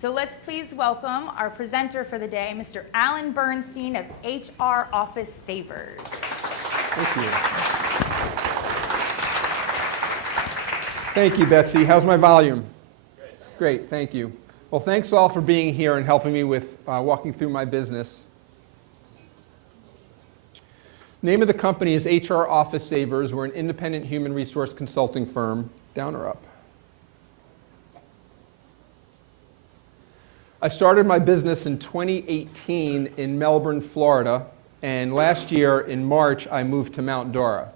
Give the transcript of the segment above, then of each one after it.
So let's please welcome our presenter for the day, Mr. Alan Bernstein of HR Office Savers. Thank you. Thank you, Betsy. How's my volume? Great, thank you. Well, thanks all for being here and helping me with walking through my business. Name of the company is HR Office Savers. We're an independent human resource consulting firm. Down or up? I started my business in 2018 in Melbourne, Florida, and last year in March I moved to Mount Dora.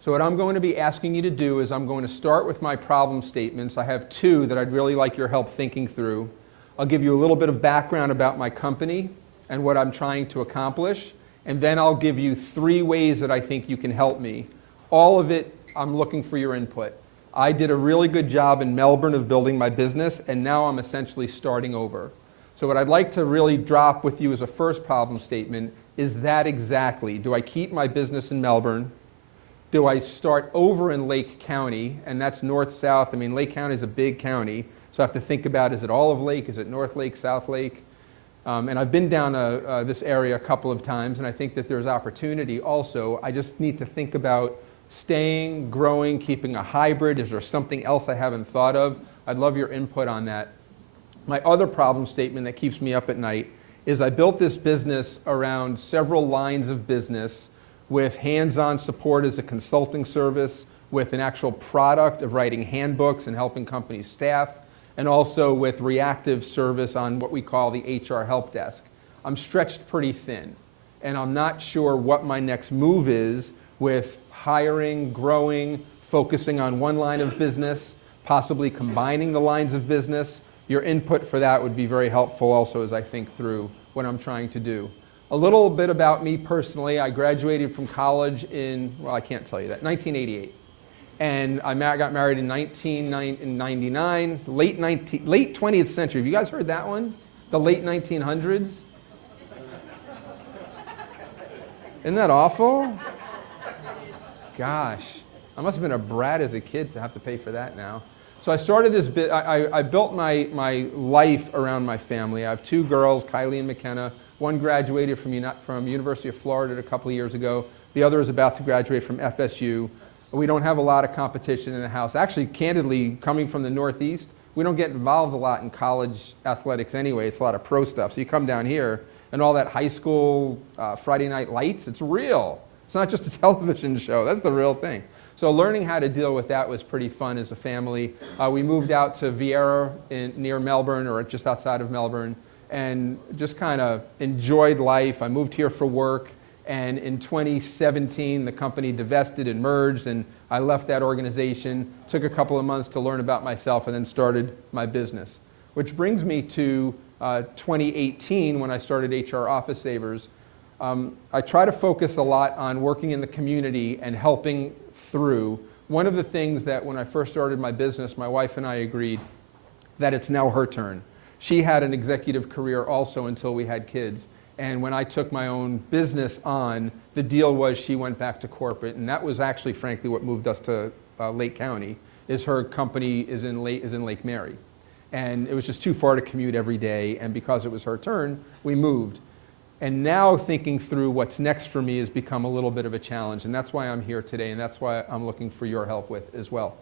So what I'm going to be asking you to do is I'm going to start with my problem statements. I have two that I'd really like your help thinking through. I'll give you a little bit of background about my company and what I'm trying to accomplish, and then I'll give you three ways that I think you can help me. All of it, I'm looking for your input. I did a really good job in Melbourne of building my business, and now I'm essentially starting over. So what I'd like to really drop with you as a first problem statement is that exactly. Do I keep my business in Melbourne? Do I start over in Lake County? And that's north-south. I mean, Lake County is a big county, so I have to think about, is it Olive Lake? Is it North Lake, South Lake? And I've been down this area a couple of times, and I think that there's opportunity also. I just need to think about staying, growing, keeping a hybrid. Is there something else I haven't thought of? I'd love your input on that. My other problem statement that keeps me up at night is I built this business around several lines of business with hands-on support as a consulting service, with an actual product of writing handbooks and helping companies staff, and also with reactive service on what we call the HR help desk. I'm stretched pretty thin, and I'm not sure what my next move is with hiring, growing, focusing on one line of business, possibly combining the lines of business. Your input for that would be very helpful also as I think through what I'm trying to do. A little bit about me personally. I graduated from college in, well, I can't tell you that, 1988. And I got married in 1999, late 20th century. Have you guys heard that one? The late 1900s? Isn't that awful? Gosh, I must have been a brat as a kid to have to pay for that now. So I started this bit, I built my life around my family. I have two girls, Kylie and McKenna. One graduated from University of Florida a couple of years ago. The other is about to graduate from FSU. We don't have a lot of competition in the house. Actually, candidly, coming from the Northeast, we don't get involved a lot in college athletics anyway. It's a lot of pro stuff. So you come down here, and all that high school Friday night lights, it's real. It's not just a television show. That's the real thing. So learning how to deal with that was pretty fun as a family. We moved out to Viera near Melbourne, or just outside of Melbourne, and just kind of enjoyed life. I moved here for work, and in 2017, the company divested and merged, and I left that organization, took a couple of months to learn about myself, and then started my business. Which brings me to 2018, when I started HR Office Savers. I try to focus a lot on working in the community and helping through. One of the things that when I first started my business, my wife and I agreed that it's now her turn. She had an executive career also until we had kids. And when I took my own business on, the deal was she went back to corporate. And that was actually, frankly, what moved us to Lake County, is her company is in Lake Mary. And it was just too far to commute every day. And because it was her turn, we moved. And now thinking through what's next for me has become a little bit of a challenge. And that's why I'm here today, and that's why I'm looking for your help with as well.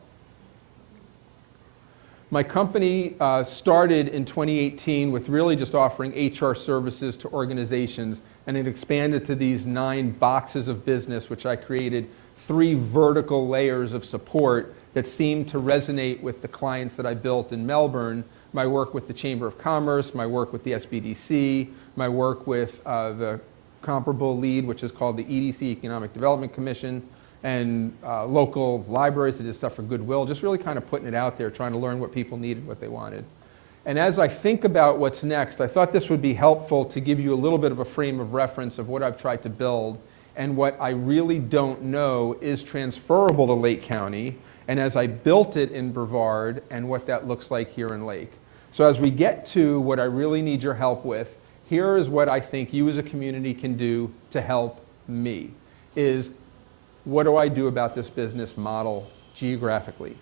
My company started in 2018 with really just offering HR services to organizations, and it expanded to these 9 boxes of business, which I created 3 vertical layers of support that seemed to resonate with the clients that I built in Melbourne. My work with the Chamber of Commerce, my work with the SBDC, my work with the comparable lead, which is called the EDC, Economic Development Commission, and local libraries that did stuff for Goodwill, just really kind of putting it out there, trying to learn what people needed, what they wanted. And as I think about what's next, I thought this would be helpful to give you a little bit of a frame of reference of what I've tried to build and what I really don't know is transferable to Lake County, and as I built it in Brevard and what that looks like here in Lake. So as we get to what I really need your help with, here is what I think you as a community can do to help me, is what do I do about this business model geographically?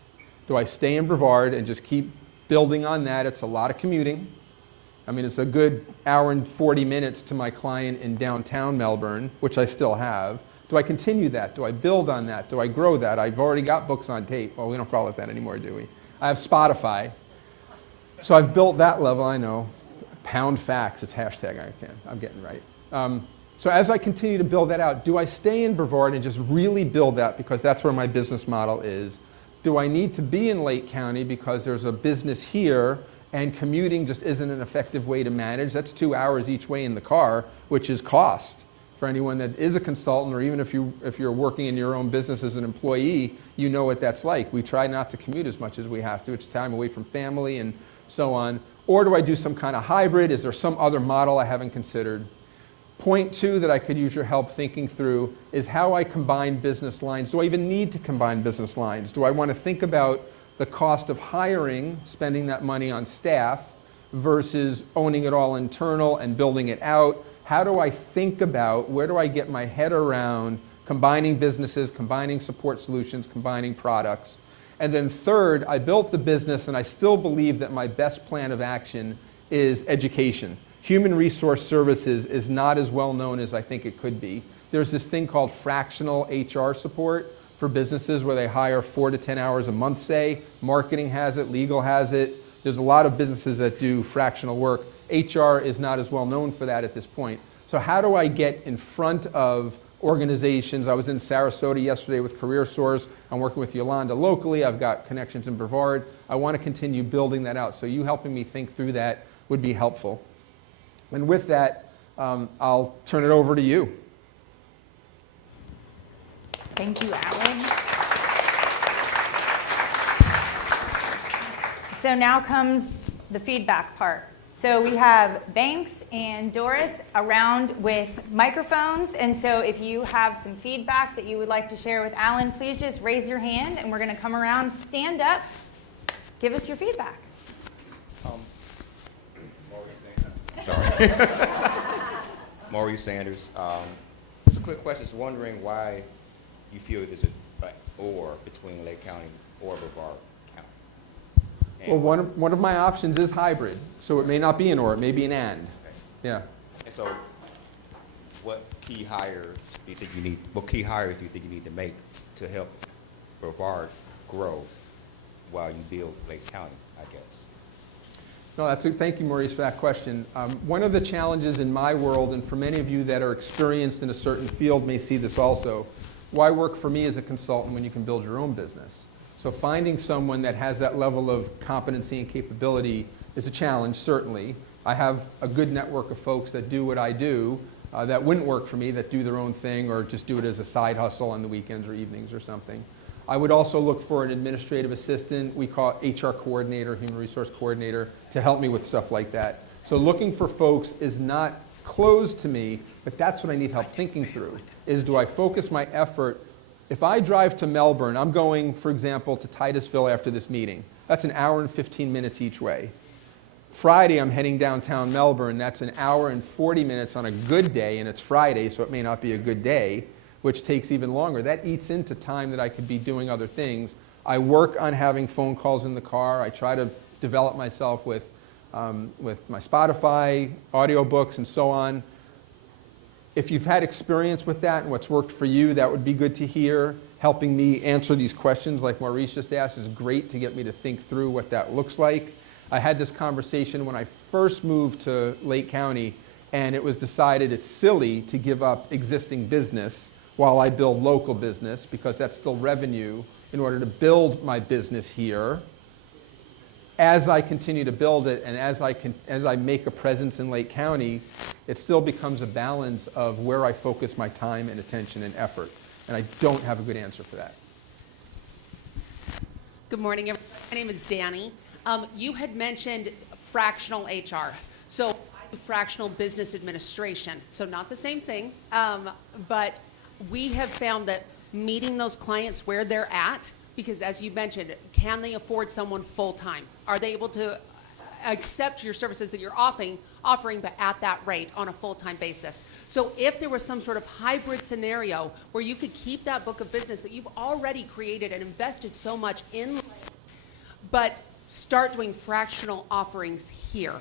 Do I stay in Brevard and just keep building on that? It's a lot of commuting. I mean, it's a good hour and 40 minutes to my client in downtown Melbourne, which I still have. Do I continue that? Do I build on that? Do I grow that? I've already got books on tape. Well, we don't call it that anymore, do we? I have Spotify. So I've built that level, I know. Pound facts, it's hashtag I'm getting right. So as I continue to build that out, do I stay in Brevard and just really build that because that's where my business model is? Do I need to be in Lake County because there's a business here and commuting just isn't an effective way to manage? That's 2 hours each way in the car, which is cost. For anyone that is a consultant, or even if you're working in your own business as an employee, you know what that's like. We try not to commute as much as we have to. It's time away from family and so on. Or do I do some kind of hybrid? Is there some other model I haven't considered? Point two that I could use your help thinking through is how I combine business lines. Do I even need to combine business lines? Do I want to think about the cost of hiring, spending that money on staff, versus owning it all internal and building it out? How do I think about, where do I get my head around combining businesses, combining support solutions, combining products? And then third, I built the business and I still believe that my best plan of action is education. Human resource services is not as well known as I think it could be. There's this thing called fractional HR support for businesses where they hire 4 to 10 hours a month, say. Marketing has it, legal has it. There's a lot of businesses that do fractional work. HR is not as well known for that at this point. So how do I get in front of organizations? I was in Sarasota yesterday with CareerSource. I'm working with Yolanda locally. I've got connections in Brevard. I want to continue building that out. So you helping me think through that would be helpful. And with that, I'll turn it over to you. Thank you, Alan. So now comes the feedback part. So we have Banks and Doris around with microphones, and so if you have some feedback that you would like to share with Alan, please just raise your hand and we're going to come around, stand up, give us your feedback. Sorry. Maurice Sanders. Just a quick question. Just wondering why you feel there's an or between Lake County or Brevard County. And Well, one of my options is hybrid. So it may not be an or, it may be an and. okay. Yeah. And so, what key hires do you think you need to make to help Brevard grow while you build Lake County, I guess? No, thank you, Maurice, for that question. One of the challenges in my world, and for many of you that are experienced in a certain field may see this also, why work for me as a consultant when you can build your own business? So finding someone that has that level of competency and capability is a challenge, certainly. I have a good network of folks that do what I do that wouldn't work for me, that do their own thing or just do it as a side hustle on the weekends or evenings or something. I would also look for an administrative assistant, we call it HR coordinator, human resource coordinator, to help me with stuff like that. So looking for folks is not closed to me, but that's what I need help thinking through, is do I focus my effort? If I drive to Melbourne, I'm going, for example, to Titusville after this meeting. That's an hour and 15 minutes each way. Friday, I'm heading downtown Melbourne. That's an hour and 40 minutes on a good day, and it's Friday, so it may not be a good day, which takes even longer. That eats into time that I could be doing other things. I work on having phone calls in the car. I try to develop myself with my Spotify, audiobooks, and so on. If you've had experience with that and what's worked for you, that would be good to hear. Helping me answer these questions like Maurice just asked is great to get me to think through what that looks like. I had this conversation when I first moved to Lake County, and it was decided it's silly to give up existing business while I build local business, because that's still revenue, in order to build my business here. As I continue to build it and as I make a presence in Lake County, it still becomes a balance of where I focus my time and attention and effort. And I don't have a good answer for that. Good morning, everyone. My name is Danny. You had mentioned fractional HR. So I do fractional business administration. So not the same thing, but we have found that meeting those clients where they're at, because as you mentioned, can they afford someone full-time? Are they able to accept your services that you're offering, but at that rate on a full-time basis? So if there was some sort of hybrid scenario where you could keep that book of business that you've already created and invested so much in, but start doing fractional offerings here,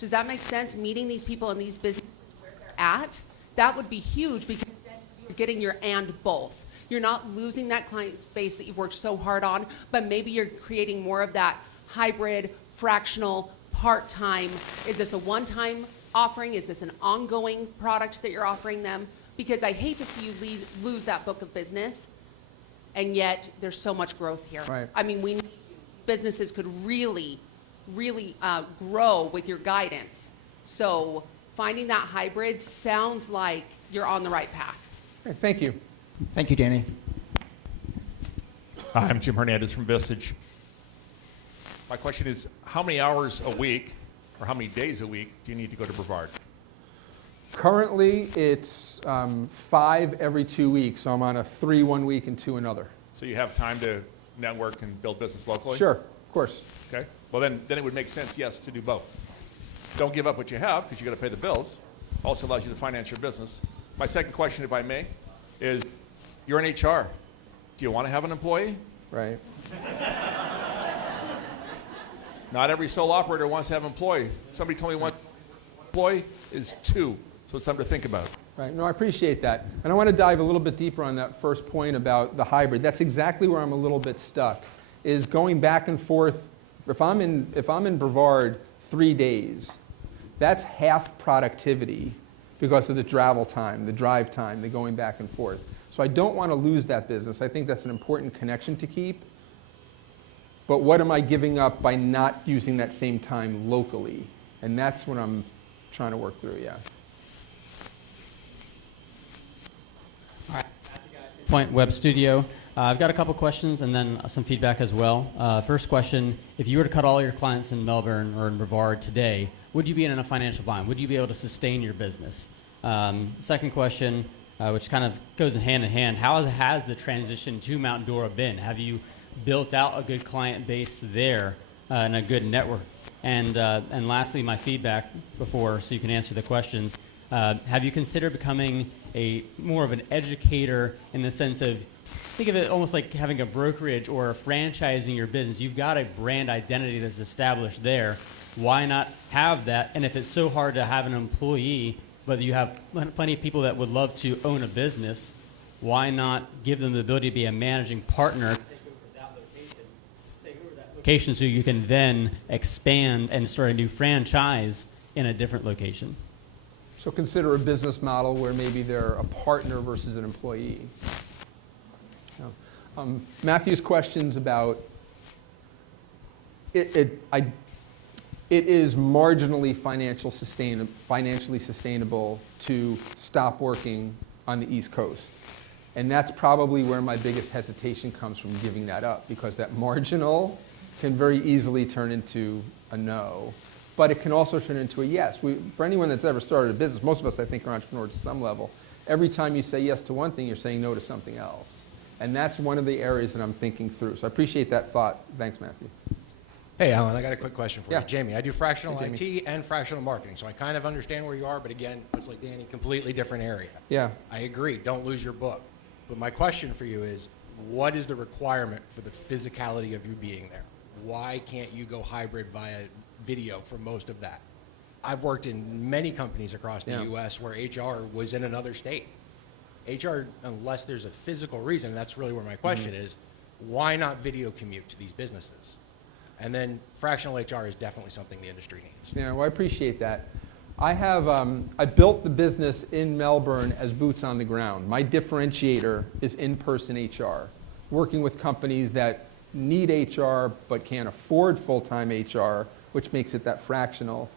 Does that make sense? Meeting these people in these businesses where they're at, that would be huge because then you're getting your and both. You're not losing that client base that you've worked so hard on, but maybe you're creating more of that hybrid, fractional, part-time. Is this a one-time offering? Is this an ongoing product that you're offering them? Because I hate to see you lose that book of business, and yet there's so much growth here. Right. I mean, we need you. Businesses could really grow with your guidance. So finding that hybrid sounds like you're on the right path. Okay, thank you. Thank you, Danny. Hi, I'm Jim Hernandez from Vistage. My question is, how many hours a week, or how many days a week, do you need to go to Brevard? Currently, it's 5 every 2 weeks, so I'm on a 3 one week and 2 another. So you have time to network and build business locally? Sure, of course. Okay. Well, then it would make sense, yes, to do both. Don't give up what you have, because you got to pay the bills. Also allows you to finance your business. My second question, if I may, is you're in HR. Do you want to have an employee? Right. Not every sole operator wants to have an employee. Somebody told me one employee is 2, so it's something to think about. Right. No, I appreciate that. And I want to dive a little bit deeper on that first point about the hybrid. That's exactly where I'm a little bit stuck, is going back and forth. If I'm in Brevard 3 days, that's half productivity because of the travel time, the drive time, the going back and forth. So I don't want to lose that business. I think that's an important connection to keep. But what am I giving up by not using that same time locally? And that's what I'm trying to work through, yeah. All right. Point Web Studio. I've got a couple questions and then some feedback as well. First question, if you were to cut all your clients in Melbourne or in Brevard today, would you be in a financial bind? Would you be able to sustain your business? Second question, which kind of goes hand in hand, how has the transition to Mount Dora been? Have you built out a good client base there and a good network? And lastly, my feedback before, so you can answer the questions, have you considered becoming more of an educator in the sense of, think of it almost like having a brokerage or franchising your business. You've got a brand identity that's established there. Why not have that? And if it's so hard to have an employee, but you have plenty of people that would love to own a business, why not give them the ability to be a managing partner, take over that location so you can then expand and start a new franchise in a different location? So consider a business model where maybe they're a partner versus an employee. Matthew's questions about it is marginally financially sustainable to stop working on the East Coast. And that's probably where my biggest hesitation comes from giving that up, because that marginal can very easily turn into a no. But it can also turn into a yes. For anyone that's ever started a business, most of us, I think, are entrepreneurs at some level. Every time you say yes to one thing, you're saying no to something else. And that's one of the areas that I'm thinking through. So I appreciate that thought. Thanks, Matthew. Hey, Alan, I got a quick question for Yeah. you. Jamie, I do fractional Hey, Jamie. IT and fractional marketing, so I kind of understand where you are, but again, much like Danny, completely different area. Yeah. I agree, don't lose your book. But my question for you is, what is the requirement for the physicality of you being there? Why can't you go hybrid via video for most of that? I've worked in many companies across the Yeah. U.S. where HR was in another state. HR, unless there's a physical reason, that's really where my question is, why not video commute to these businesses? And then fractional HR is definitely something the industry needs. Yeah, well, I appreciate that. I built the business in Melbourne as boots on the ground. My differentiator is in-person HR, working with companies that need HR but can't afford full-time HR, which makes it that fractional.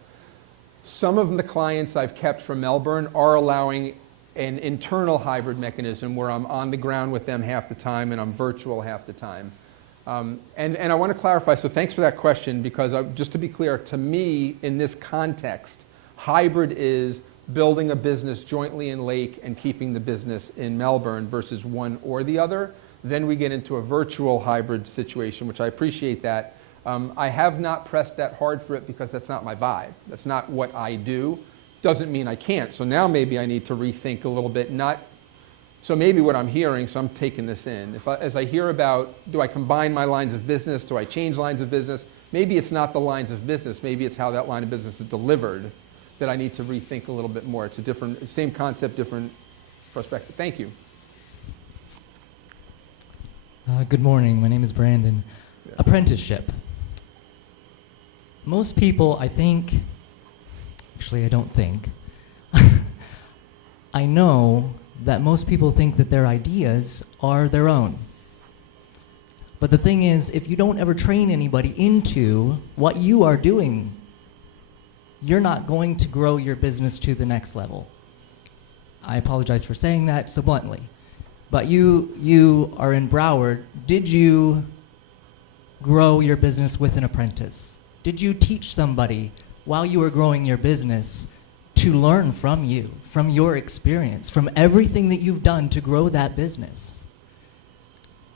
Some of the clients I've kept from Melbourne are allowing an internal hybrid mechanism where I'm on the ground with them half the time and I'm virtual half the time. And I want to clarify, so thanks for that question, because just to be clear, to me, in this context, hybrid is building a business jointly in Lake and keeping the business in Melbourne versus one or the other. Then we get into a virtual hybrid situation, which I appreciate that. I have not pressed that hard for it because that's not my vibe. That's not what I do. Doesn't mean I can't. So now maybe I need to rethink a little bit. So maybe what I'm hearing, so I'm taking this in. As I hear about, do I combine my lines of business? Do I change lines of business? maybe it's not the lines of business, maybe it's how that line of business is delivered that I need to rethink a little bit more. It's a different, same concept, different perspective. Thank you. Good morning. My name is Brandon. Apprenticeship. Most people, I think, actually I don't think, I know that most people think that their ideas are their own. But the thing is, if you don't ever train anybody into what you are doing, you're not going to grow your business to the next level. I apologize for saying that so bluntly. But you are in Broward. Did you grow your business with an apprentice? Did you teach somebody while you were growing your business to learn from you, from your experience, from everything that you've done to grow that business?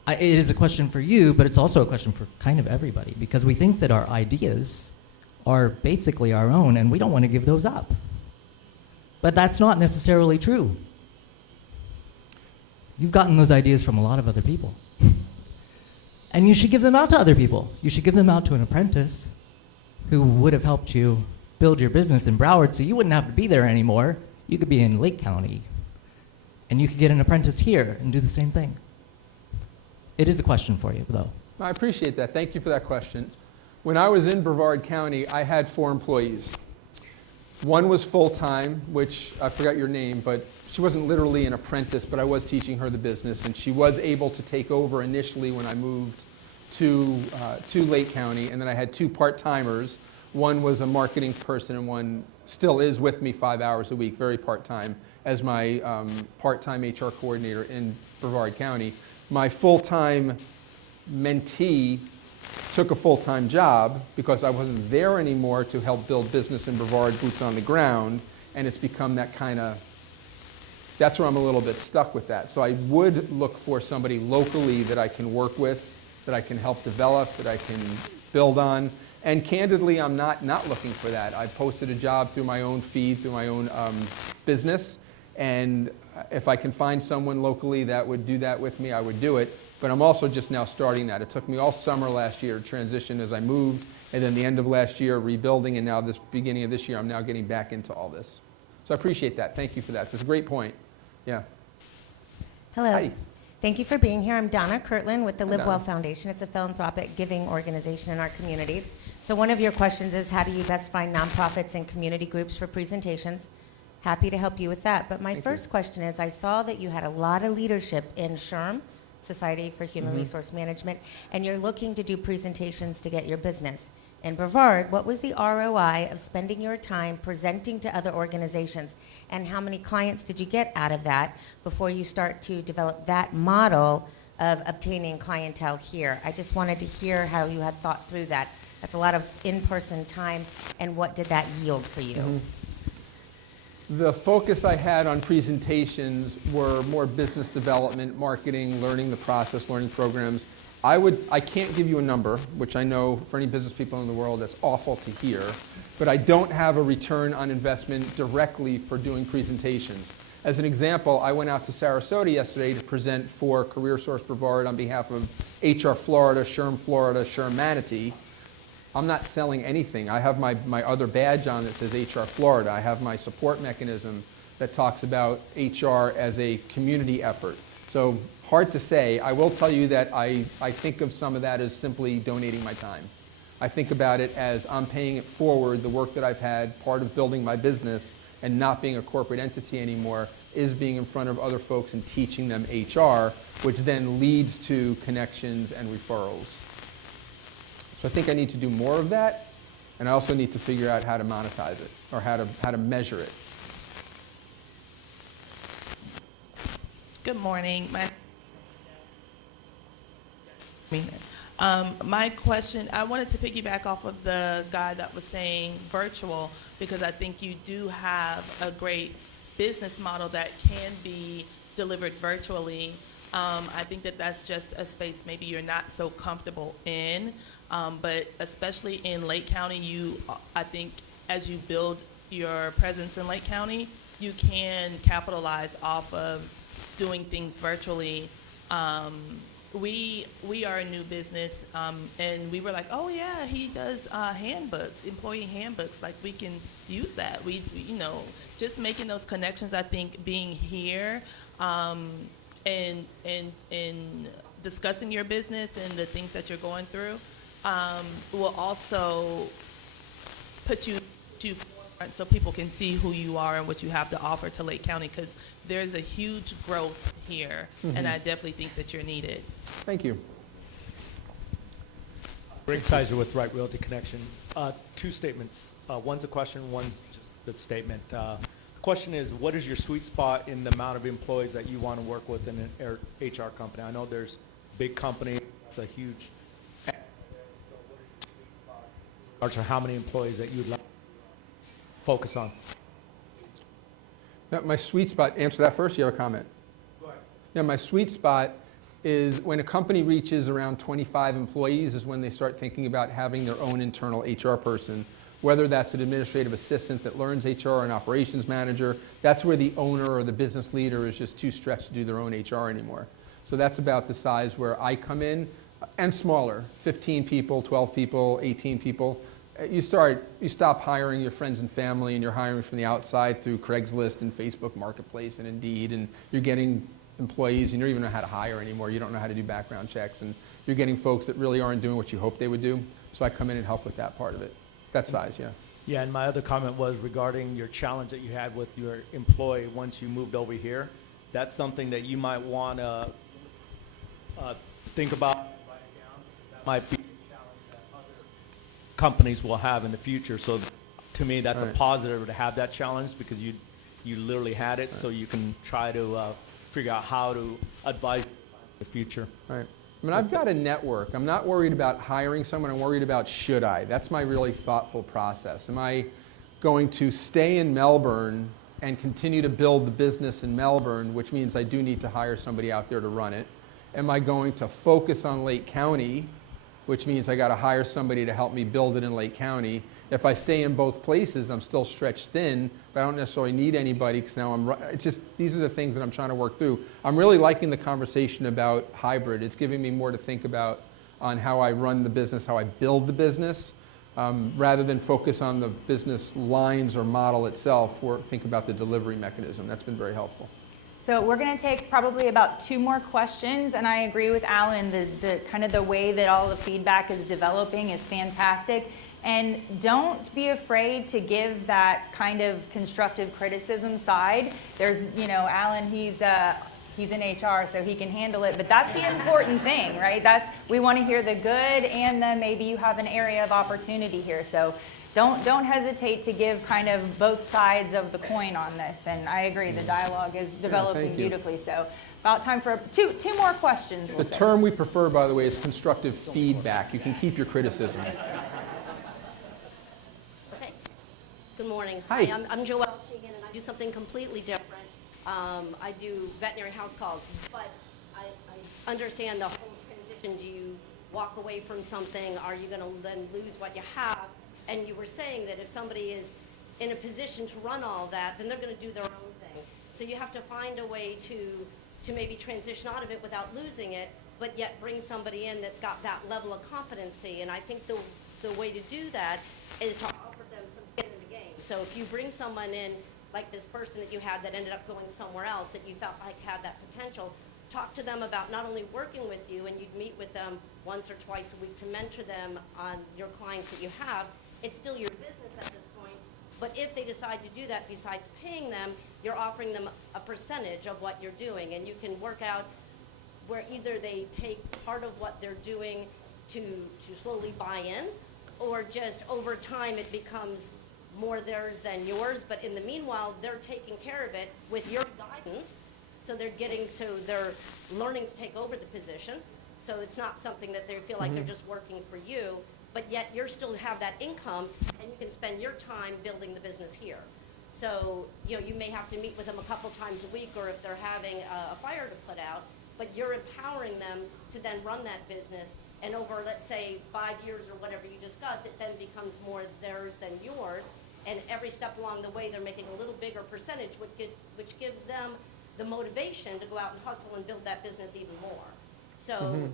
It is a question for you, but it's also a question for kind of everybody, because we think that our ideas are basically our own, and we don't want to give those up. But that's not necessarily true. You've gotten those ideas from a lot of other people. And you should give them out to other people. You should give them out to an apprentice who would have helped you build your business in Broward, so you wouldn't have to be there anymore. You could be in Lake County, and you could get an apprentice here and do the same thing. It is a question for you, though. I appreciate that. Thank you for that question. When I was in Brevard County, I had 4 employees. One was full-time, which I forgot your name, but she wasn't literally an apprentice, but I was teaching her the business, and she was able to take over initially when I moved to Lake County, and then I had 2 part-timers. One was a marketing person, and one still is with me 5 hours a week, very part-time, as my part-time HR coordinator in Brevard County. My full-time mentee took a full-time job because I wasn't there anymore to help build business in Brevard, boots on the ground, and it's become that kind of, that's where I'm a little bit stuck with that. So I would look for somebody locally that I can work with, that I can help develop, that I can build on. And candidly, I'm not looking for that. I posted a job through my own feed, through my own business, and if I can find someone locally that would do that with me, I would do it. But I'm also just now starting that. It took me all summer last year to transition as I moved, and then the end of last year rebuilding, and now this beginning of this year, I'm now getting back into all this. So I appreciate that. Thank you for that. That's a great point. Yeah. Hello. Hi. Thank you for being here. I'm Donna Kirtland with the Hi, Live Donna. Well Foundation. It's a philanthropic giving organization in our community. So one of your questions is, how do you best find nonprofits and community groups for presentations? Happy to help you with that. But my Thank first question is, I saw that you had a lot of leadership in SHRM, Society for Human Resource Management, and you're looking to do presentations to get your business. In Brevard, what was the ROI of spending your time presenting to other organizations, and how many clients did you get out of that before you start to develop that model of obtaining clientele here? I just wanted to hear how you had thought through that. That's a lot of in-person time, and what did that yield for you? The focus I had on presentations were more business development, marketing, learning the process, learning programs. I can't give you a number, which I know for any business people in the world that's awful to hear, but I don't have a return on investment directly for doing presentations. As an example, I went out to Sarasota yesterday to present for CareerSource Brevard on behalf of HR Florida, SHRM Manatee. I'm not selling anything. I have my other badge on that says HR Florida. I have my support mechanism that talks about HR as a community effort. So hard to say. I will tell you that I think of some of that as simply donating my time. I think about it as I'm paying it forward. The work that I've had, part of building my business and not being a corporate entity anymore, is being in front of other folks and teaching them HR, which then leads to connections and referrals. So I think I need to do more of that, and I also need to figure out how to monetize it, or how to measure it. Good morning. My question, I wanted to piggyback off of the guy that was saying virtual, because I think you do have a great business model that can be delivered virtually. I think that that's just a space maybe you're not so comfortable in, but especially in Lake County, I think as you build your presence in Lake County, you can capitalize off of doing things virtually we are a new business, and we were like, oh yeah, he does handbooks, employee handbooks. Like we can use that. We just making those connections. I think being here, and discussing your business and the things that you're going through, will also put you to forefront so people can see who you are and what you have to offer to Lake County, because there's a huge growth here, and I definitely think that you're needed. Thank you. Rick Sizer with Right Realty Connection. Two statements. One's a question, one's just a statement. The question is, what is your sweet spot in the amount of employees that you want to work with in an HR company? I know there's big company, it's a huge, or how many employees that you'd like to focus on? Now, my sweet spot, answer that first, you have a comment? Go ahead. Yeah, my sweet spot is when a company reaches around 25 employees is when they start thinking about having their own internal HR person, whether that's an administrative assistant that learns HR or an operations manager. That's where the owner or the business leader is just too stretched to do their own HR anymore. So that's about the size where I come in, and smaller, 15 people, 12 people, 18 people. You stop hiring your friends and family, and you're hiring from the outside through Craigslist and Facebook Marketplace and Indeed, and you're getting employees, and you don't even know how to hire anymore. You don't know how to do background checks, and you're getting folks that really aren't doing what you hope they would do. So I come in and help with that part of it. That size, yeah. Yeah, and my other comment was regarding your challenge that you had with your employee once you moved over here. That's something that you might want to think about, write it down. That might be a challenge that other companies will have in the future. So to me, that's a positive to have that challenge, because you literally had it, so you can try to figure out how to advise in the future. Right. I mean, I've got a network. I'm not worried about hiring someone. I'm worried about should I. That's my really thoughtful process. Am I going to stay in Melbourne and continue to build the business in Melbourne, which means I do need to hire somebody out there to run it? Am I going to focus on Lake County, which means I got to hire somebody to help me build it in Lake County? If I stay in both places, I'm still stretched thin, but I don't necessarily need anybody, because now it's just, these are the things that I'm trying to work through. I'm really liking the conversation about hybrid. It's giving me more to think about on how I run the business, how I build the business, rather than focus on the business lines or model itself, or think about the delivery mechanism. That's been very helpful. So we're going to take probably about 2 more questions, and I agree with Alan. The kind of the way that all the feedback is developing is fantastic. And don't be afraid to give that kind of constructive criticism side. There's, Alan, he's in HR, so he can handle it, but that's the important thing, right? We want to hear the good, and then maybe you have an area of opportunity here. So don't hesitate to give kind of both sides of the coin on this. And I agree, the dialogue is developing beautifully. So about time for two more questions. The term we prefer, by the way, is constructive feedback. You can keep your criticism. Good morning. Hi. I'm Joelle Sheehan, and I do something completely different. I do veterinary house calls, but I understand the whole transition. Do you walk away from something? Are you going to then lose what you have? And you were saying that if somebody is in a position to run all that, then they're going to do their own thing. So you have to find a way to maybe transition out of it without losing it, but yet bring somebody in that's got that level of competency. And I think the way to do that is to offer them some skin in the game. So if you bring someone in, like this person that you had that ended up going somewhere else that you felt like had that potential, talk to them about not only working with you, and you'd meet with them once or twice a week to mentor them on your clients that you have. It's still your business at this point, but if they decide to do that, besides paying them, you're offering them a percentage of what you're doing, and you can work out where either they take part of what they're doing to slowly buy in, or just over time it becomes more theirs than yours, but in the meanwhile, they're taking care of it with your guidance, so they're learning to take over the position, so it's not something that they feel like they're just working for you, but yet you still have that income, and you can spend your time building the business here. So, you may have to meet with them a couple times a week, or if they're having a fire to put out, but you're empowering them to then run that business, and over, let's say, 5 years or whatever you discussed, it then becomes more theirs than yours, and every step along the way, they're making a little bigger percentage, which gives them the motivation to go out and hustle and build that business even more. So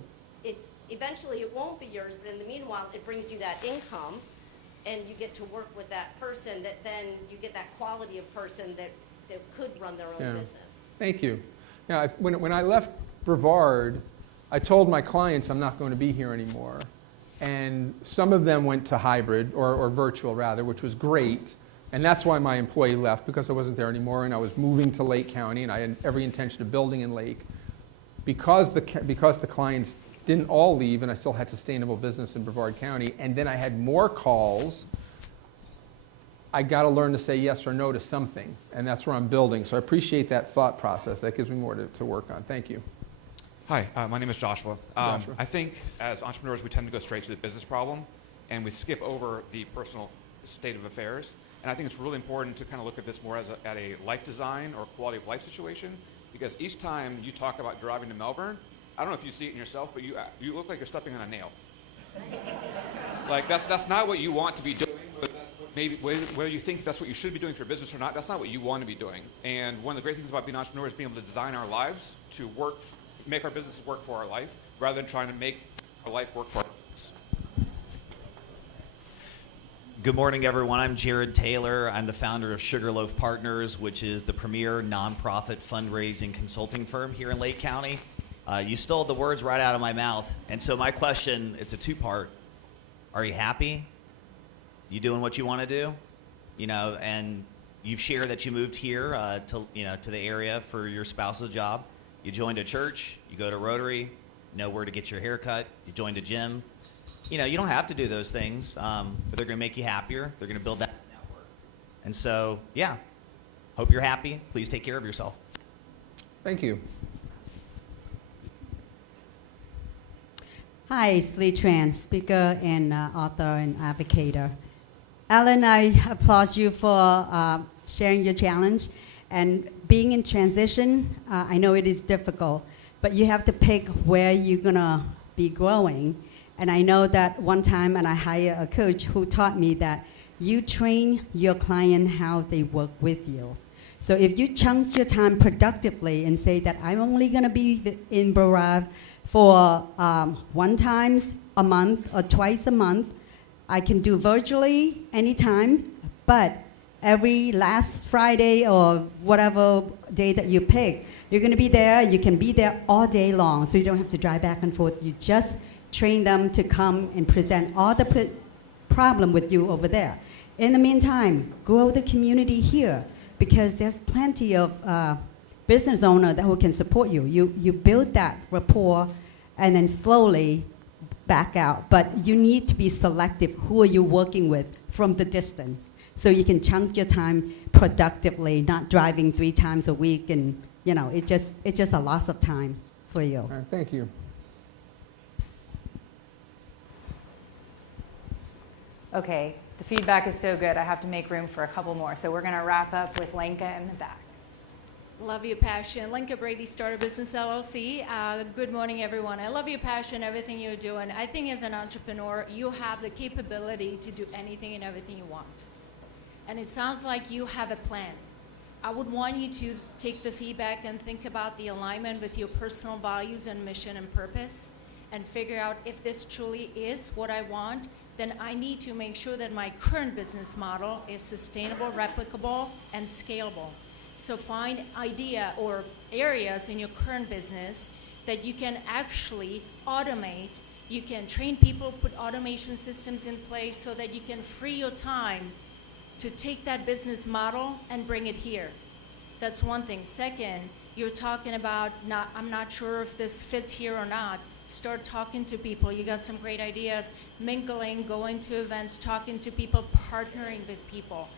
eventually it won't be yours, but in the meanwhile, it brings you that income, and you get to work with that person, that then you get that quality of person that could run their own Yeah. business. Thank you. Now, when I left Brevard, I told my clients I'm not going to be here anymore. And some of them went to hybrid, or virtual rather, which was great. And that's why my employee left, because I wasn't there anymore, and I was moving to Lake County, and I had every intention of building in Lake. Because the clients didn't all leave, and I still had sustainable business in Brevard County, and then I had more calls, I got to learn to say yes or no to something, and that's where I'm building. So I appreciate that thought process. That gives me more to work on. Thank you. Hi, my name is Joshua. Joshua. I think as entrepreneurs, we tend to go straight to the business problem, and we skip over the personal state of affairs. And I think it's really important to kind of look at this more as at a life design or quality of life situation, because each time you talk about driving to Melbourne, I don't know if you see it in yourself, but you look like you're stepping on a nail. Like that's not what you want to be doing. But maybe whether you think that's what you should be doing for your business or not, that's not what you want to be doing. And one of the great things about being entrepreneurs is being able to design our lives to work, make our businesses work for our life, rather than trying to make our life work for our business. Good morning, everyone. I'm Jared Taylor. I'm the founder of Sugarloaf Partners, which is the premier nonprofit fundraising consulting firm here in Lake County. You stole the words right out of my mouth. And so my question, it's a two-part. Are you happy? You doing what you want to do? You know, and you've shared that you moved here to the area for your spouse's job. You joined a church, you go to Rotary, you know where to get your hair cut, you joined a gym. You know, you don't have to do those things, but they're going to make you happier. They're going to build that network. And so, yeah, hope you're happy. Please take care of yourself. Thank you. Hi, it's Lee Tran, speaker and author and advocator. Alan, I applaud you for sharing your challenge. And being in transition, I know it is difficult, but you have to pick where you're going to be growing. And I know that one time, and I hired a coach who taught me that you train your client how they work with you. So if you chunk your time productively and say that I'm only going to be in Brevard for one time a month or twice a month, I can do virtually anytime, but every last Friday or whatever day that you pick, you're going to be there. You can be there all day long, so you don't have to drive back and forth. You just train them to come and present all the problem with you over there. In the meantime, grow the community here, because there's plenty of business owners who can support you. You build that rapport and then slowly back out. But you need to be selective who are you working with from the distance, so you can chunk your time productively, not driving 3 times a week, and you know, it's just a loss of time for you. All right, thank you. Okay, the feedback is so good, I have to make room for a couple more. So we're going to wrap up with Lenka in the back. Love your passion. Lenka Brady, Starter Business LLC. Good morning, everyone. I love your passion, everything you're doing. I think as an entrepreneur, you have the capability to do anything and everything you want. And it sounds like you have a plan. I would want you to take the feedback and think about the alignment with your personal values and mission and purpose, and figure out if this truly is what I want. Then I need to make sure that my current business model is sustainable, replicable, and scalable. So find idea or areas in your current business that you can actually automate. You can train people, put automation systems in place so that you can free your time to take that business model and bring it here. That's one thing. Second, you're talking about, I'm not sure if this fits here or not. Start talking to people. You got some great ideas. Mingling, going to events, talking to people, partnering with people.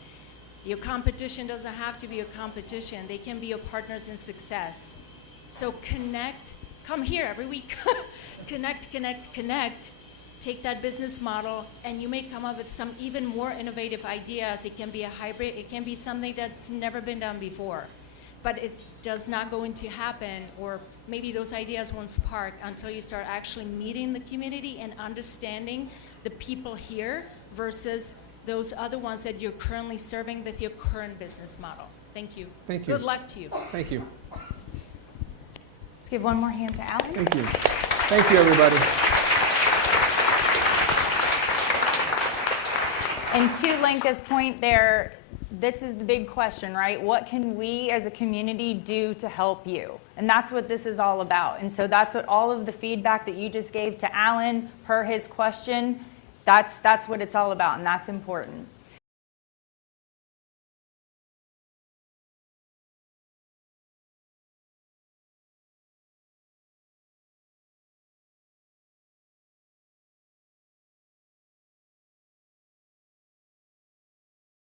Your competition doesn't have to be your competition. They can be your partners in success. So connect. Come here every week. Connect. Take that business model, and you may come up with some even more innovative ideas. It can be a hybrid. It can be something that's never been done before. But it does not going to happen, or maybe those ideas won't spark until you start actually meeting the community and understanding the people here versus those other ones that you're currently serving with your current business model. Thank you. Thank you. Good luck to you. Thank you. Let's give one more hand to Alan. Thank you. Thank you, everybody. And to Lenka's point there, this is the big question, right? What can we as a community do to help you? And that's what this is all about. And so that's what all of the feedback that you just gave to Alan per his question, that's what it's all about, and that's important.